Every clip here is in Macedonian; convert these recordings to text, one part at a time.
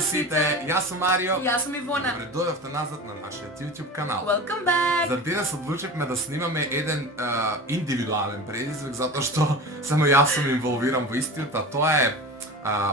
на сите, јас сум Марио. Јас сум Ивона. Добре дојдовте назад на нашиот YouTube канал. Welcome back. За денес одлучивме да снимаме еден индивидуален предизвик, затоа што само јас сум инволвиран во истиот, а тоа е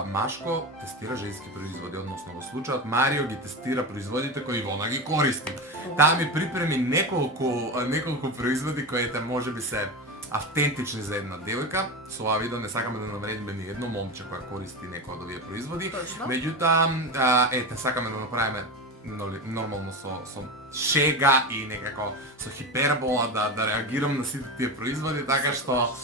Машко тестира женски производи, односно во случајот Марио ги тестира производите кои Ивона ги користи. Таа ми припреми неколку производи кои можеби се автентични за една девојка. Со ова видео не сакаме да навредиме ни едно момче која користи некој од овие производи. Меѓутоа, сакаме да направиме нормално со шега и некако со хипербола да реагирам на сите тие производи, така што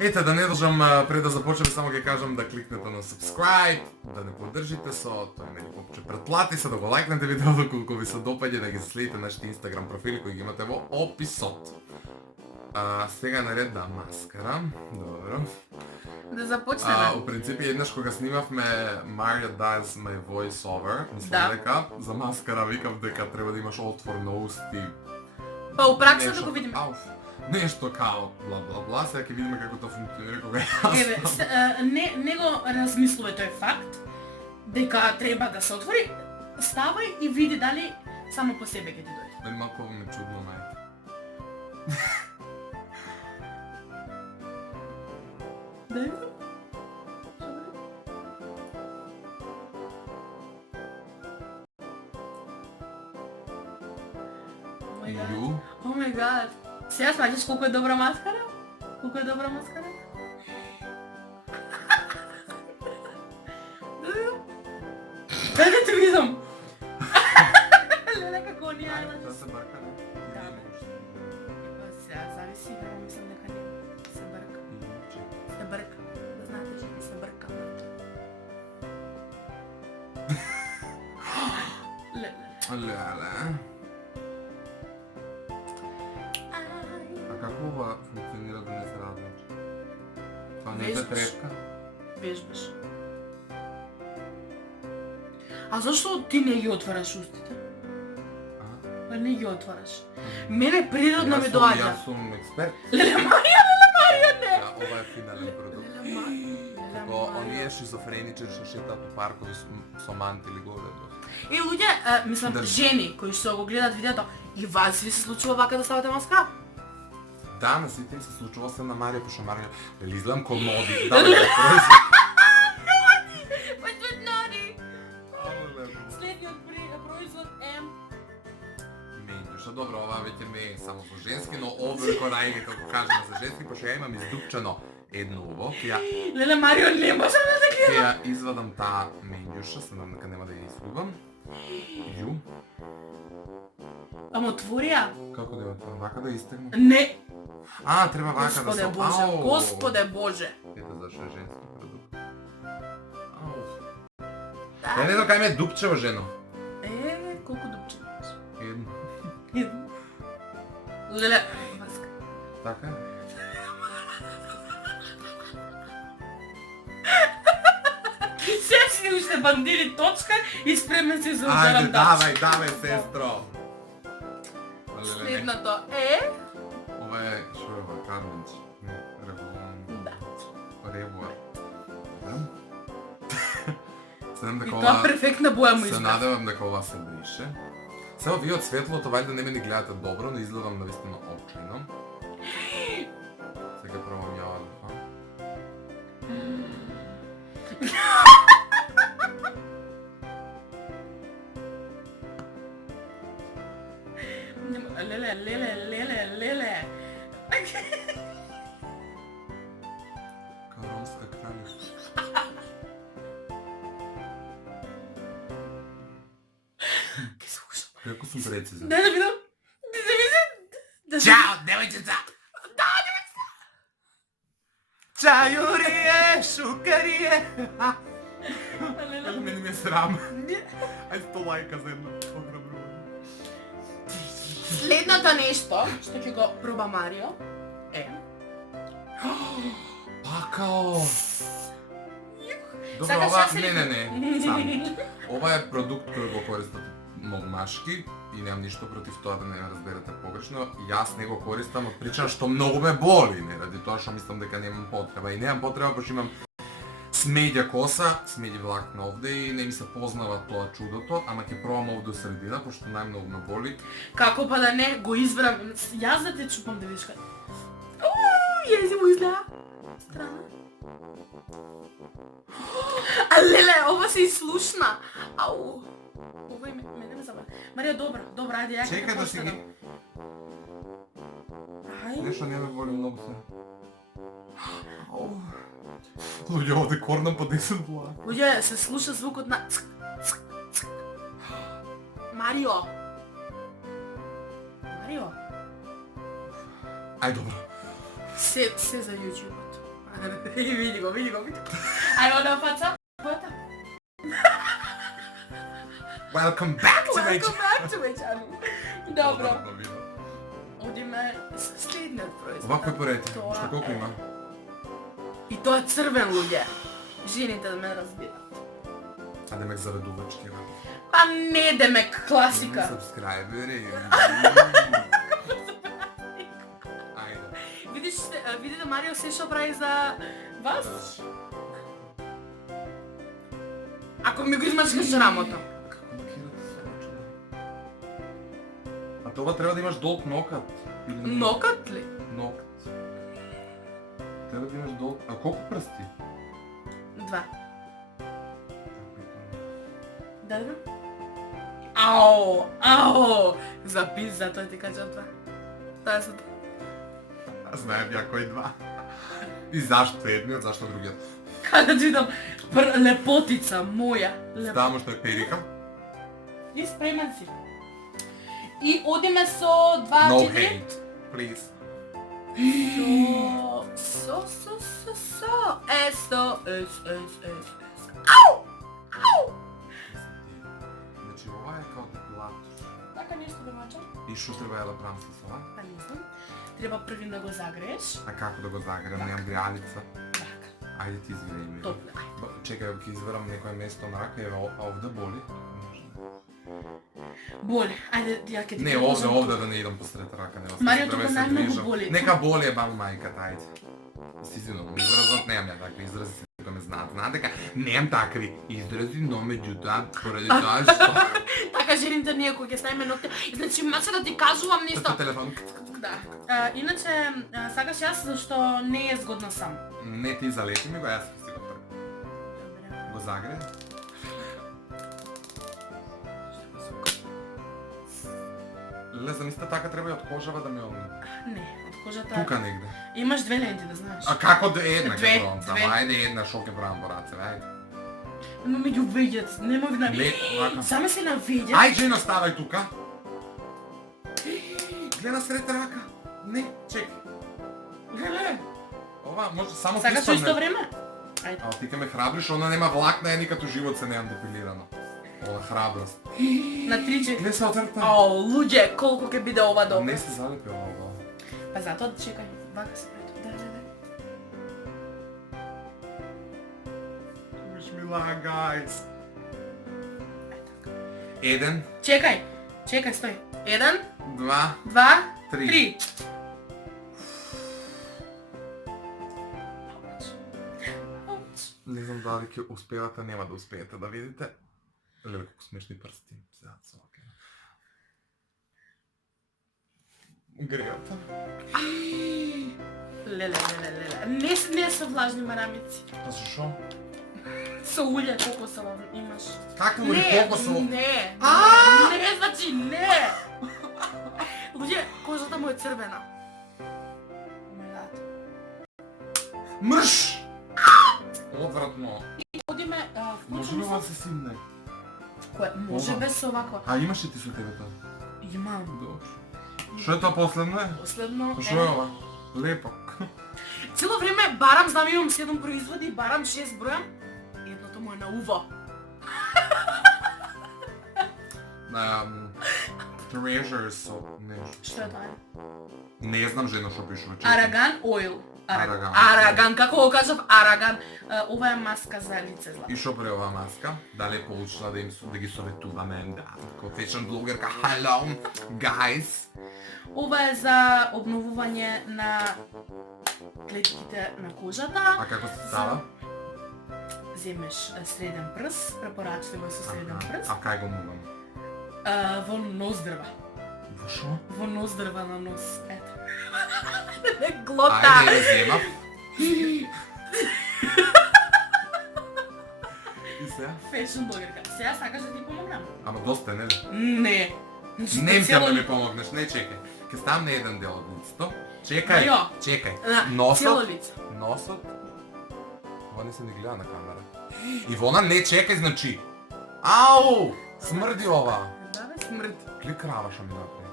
да не држам пред да започнеме, само ќе кажам да кликнете на subscribe, да не поддржите со тоа мене копче претлати се, да го лајкнете видеото колку ви се допаѓа, да ги следите нашите Instagram профили кои ги имате во описот. Сега е наред да маскара. Добро. Да започнеме. У принципи еднаш кога снимавме Mario Does My Voice Over, мислам дека за маскара викав дека треба да имаш отвор на усти. Па у пракса да го видиме. Нешто као бла бла бла, сега ќе видиме како тоа функционира кога јас. Не го размислуваме тој факт дека треба да се отвори, ставај и види дали само по себе ќе ти дојде. Мен малку ме чудно мај. Да. О мај гад. Сега смаќаш колку е добра маскара? Колку е добра маскара? Дај да те видам. Леле како ни е. Тоа се барка, не? Сега зависи, мислам дека не се бърка. Се бърка. Да знаете, че не се бърка. Леле. А како ова функционира да не се размачи? Това не е трепка? Вежбаш. А зашто ти не ги отвараш устите? Па не ги отвараш. Мене природно ми доаѓа. Јас сум експерт. Леле Марио, не! Ова е финален продукт. Како оние шизофреничи што шетаат у паркови со мантили горе. Луѓе, мислам, жени кои што го гледат видеото, и вас ви се случува вака да ставате маска? Да, на сите им се случува, се на Марија, пошто Марија, дали изгледам ко ноди. Следниот производ е менјуша. Добро, ова веќе не е само за женски, но овој корајги, како кажеме за женски, пошто ја имам издупчено едно уво, Леле Марио, не можам да те гледам. Ја извадам таа менјуша, се надам дека нема да ја изгубам. Ју. Ама отворија? Како да ја отворам? Вака да истегнам? Не. Треба вака да се... Господе Боже, Господе Боже. Ето зашо е женски продукт. Не знам кај ме дупчево, жено. Колку дупче имаш? Едно. Леле, маска. Така е. Сега си уште бандили точка и спремен се за ударам дач. Ајде, давај, сестро. Следното е... Ова е, шо е ова, карменч? Револон. Да. Ревуар. И тоа перфектна боја му Се избрав. надевам дека ова се брише. Само вие од светлото вајде не ме ни гледате добро, но изгледам навистина очајно. Сега пробам ја ова. Леле. Каромска кралица. Ке слушам. Како сум прецизен? Дај да видам. Чао, девојчица! Да, девојчица! Чајурие, шукарие! Мене ми е срам. Ајде 100 лајка за едно ограбрување. Следното нешто што ќе го проба Марио е... Пакао! Добро, Сакаш ова... јас или Не, сам. Ова е продукт кој го користат многу машки и немам ништо против тоа да не ме разберете погрешно. Јас не го користам од причина што многу ме боли, не ради тоа што мислам дека немам потреба. И немам потреба пошто имам смеѓа коса, смеѓи влакна овде и не ми се познава тоа чудото, ама ќе пробам овде до средина, пошто најмногу ме боли. Како па да не, го избрам. Јас да те чупам да видиш кај. Јези му изгледа. Страна. А леле, ова се изслушна. Ау. Ова и мене ме забава. Марија, добра, ајде, ја Чекај да си ги... Ај. Нешто не ме боли многу се. Луѓе, овде корнам по 10 влак. Луѓе, се слуша звукот на... Марио. Ај, добро. Се за YouTube-от. Види го. Ај, ода фаца. Бојата. Welcome back to my Welcome back to my channel. Добро. Одобно видео. Одиме следниот производ. Ова кој поред? Тоа Што колку е- има? И тоа е црвен, луѓе. Жените да ме разбират. А демек заредувачки, бе. Па не демек, класика. Сабскрайбери. Ајде. Видите Марио се што прави за вас? Ако ми го измачкаш рамото. Како макирате се очува? А тоа треба да имаш долг нокат. Или не? Нокат ли? Нокт. Треба да имаш долг... А колку прсти? 2. Да. Ау! Запис, затоа ти кажам това. Тоа се... Знаем ја кој два. И зашто едниот, зашто другиот? Каде ти видам? Лепотица моја. Ставаме што е перика. И спремен си. И одиме со 2, No 4. hate, please. Со. Есо. Ау! Значи ова е као депилатор. Така нешто да мачам? И шо треба да правам со ова? Па не знам. Треба први да го загрееш. А како да го загрем? Немам греалица. Така. Ајде ти изгреј ми. Топле. Чекај, ќе изберам некое место на рака, ева овде боли. Боли. Ајде, ја ќе ти Не, предложам. овде да не идам посред рака, нема Марио, треба тука да се најмногу движам. боли. Нека боли е бам мајката, ајде. Си извинувам, изразот немам ја такви изрази, тука ме знаат. Знаат дека немам такви изрази, но меѓутоа, поради тоа што... Така жените ние кога ќе ставиме ногти. Значи, маса да ти кажувам нешто. Тоа телефон. Да. Иначе, сакаш јас зашто не е згодна сам. Не ти залети ми го, јас си го прв. Го загре. Леле, замисли така треба и од кожава да ми одне. Не, од кожата. Тука негде. Имаш 2 ленти, да знаеш. А како да една Две, ќе пробам? Само две. ајде една шо ќе правам по рацеве, ајде. Но меѓу веѓат, немој на... Не, вака. Саме се на веѓат. Ај, жена, ставај тука. Гледа сред рака. Не, чекай. Леле. Ова може само Сакаш со исто време? Ајде. А ти ке ме храбриш, она нема влакна, е никад у живот се немам депилирано. Ова храброст. На 3-4. Гледа се отрта. Ау, луѓе, колку ќе биде ова добро. Не се залепи ова. Па затоа чекај, вака се прето. Да. Wish me luck, guys. Ај така. Еден, Чекај, стој. 1, два, 2, три. 3. Не знам дали ќе успеете, нема да успеете да видите. Леле, колку смешни прсти. Сега се окей. Грејата. Леле. Не се влажни марамици. Па со шо? Со улје кокосово имаш. Како му кокосово? Не, значи не. Луѓе, кожата му е црвена. Мрш! Одвратно. Одиме, Може ли ова се симне? Кое? Може Ова. без овако. А имаш ли ти со тебе тоа? Имам. Добро. Шо е тоа последно е? Последно Шо е ова? Лепо. Цело време барам, знам имам 7 производи, барам 6 бројам. Едното му е на уво. Treasures со нешто. Што е тоа? Не знам жено што пишува. Араган ойл. Араган. Араган, како го кажав, Араган. Ова е маска за лице злато. И шо прави оваа маска? Дали е получила да ги советуваме? Да. Како фешн блогерка. Hello, guys. Ова е за обновување на клетките на кожата. А како се става? земеш среден прс, препорачливо е со среден прс, А кај го мувам? во ноздрва. Во шо? Во ноздрва на нос, ето. Глота! Ајде, ја земав. И сега? Фешн блогерка. Сега сакаш да ти помогнам? Ама доста, нели? Не. Не Цело да ми ли- помогнеш, не чекај. Ке ставам на еден дел од лицето. Чекај, Марио. чекај. На, цело Носот, лице. носот. Ова не се не гледа на камера. И вона не чекај, значи. Ау! Смрди ова. Да бе, смрт. Кли крава што ми направи.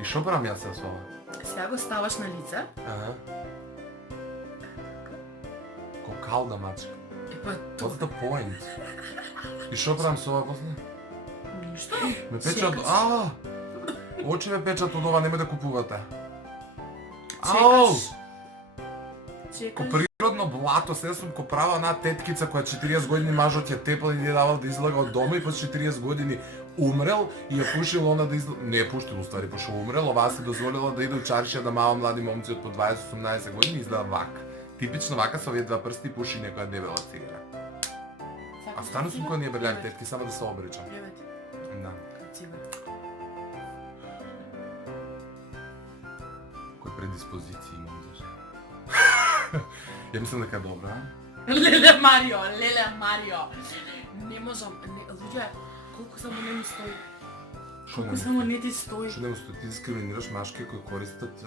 И шо правам јас сега со ова? Сега го ставаш на лице. Ага. Ко калда мачка. Епа, What's the point? И шо правам со ова после? ништо. Ме печат... Чекаш. Очи ме печат од ова, нема да купувате. Ау! Чекаш. Ко природно блато, сега сум ко права една теткица која 40 години мажот ја тепал и ја давал да излага од дома и после 40 години умрел и ја пушил она да излага... Не ја пуштил, уствари, пошо умрел, оваа се дозволила да иде у чаршија да мава млади момци од по 20-18 години и изгледа вак. Типично вака со овие два прсти пуши некоја дебела цигара. А стану сум кој ние бегави тетки, само да се обричам. Да. Кој предиспозиции имам за жена. Ја мислам дека е добра, а? Леле Марио, леле Марио. Не можам, не, луѓе, колку само не ми стои. Шо Колку само не ти стои. Што не му стои, ти дискриминираш машки кои користат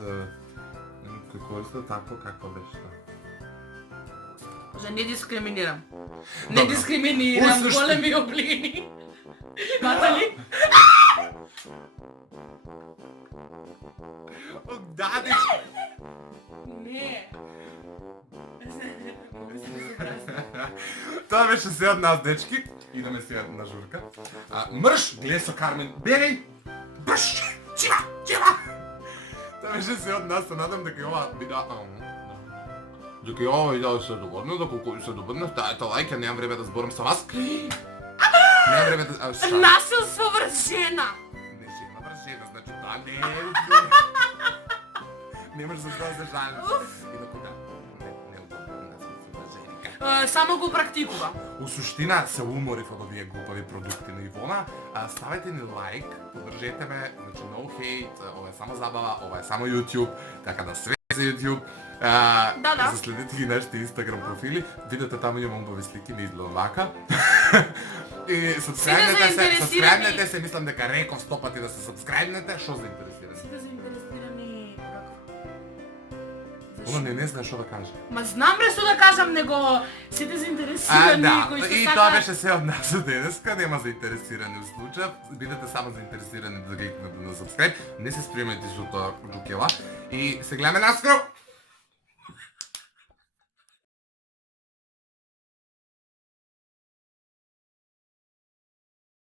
такво какво беше тоа. Може, не дискриминирам. Не Добро. дискриминирам Усушти. големи облини. Мата ли? Да, дечки! Не. Тоа беше се од нас, дечки. Идеме сега на журка. Мрш, гледай со Кармен, бегај! Брш! Чива! Чива! Тоа беше се од нас, се надам дека и ова видео... Дека и ова видео се доводно, да колку се доводно, ставете лајк, ја немам време да зборам со вас. Немам време да... Насилство врз жена. Не жена врз жена, значи тоа не е... Немаш за тоа да се жалиш. И да кога? Не удобно, насилство врз женика. Само го практикува. У суштина се уморив од овие глупави продукти на Ивона. Ставете ни лайк, поддржете ме, значи no hate, ова е само забава, ова е само YouTube, така да све за YouTube. Да. Заследете ги нашите Instagram профили, видете таму имам убави слики, не изгледа вака. И сабскрайбнете се, мислам дека реков 100 пати да се сабскрайбнете, што заинтересирани? Сите заинтересирани. Оно не знае што да каже. Ма знам бре што да кажам, него сите заинтересирани Да, кои се и сакаат. тоа беше се од нас за денеска, нема заинтересирани в случај, бидете само заинтересирани да кликнете на subscribe, не се спремете со тоа джукела и се гледаме наскоро!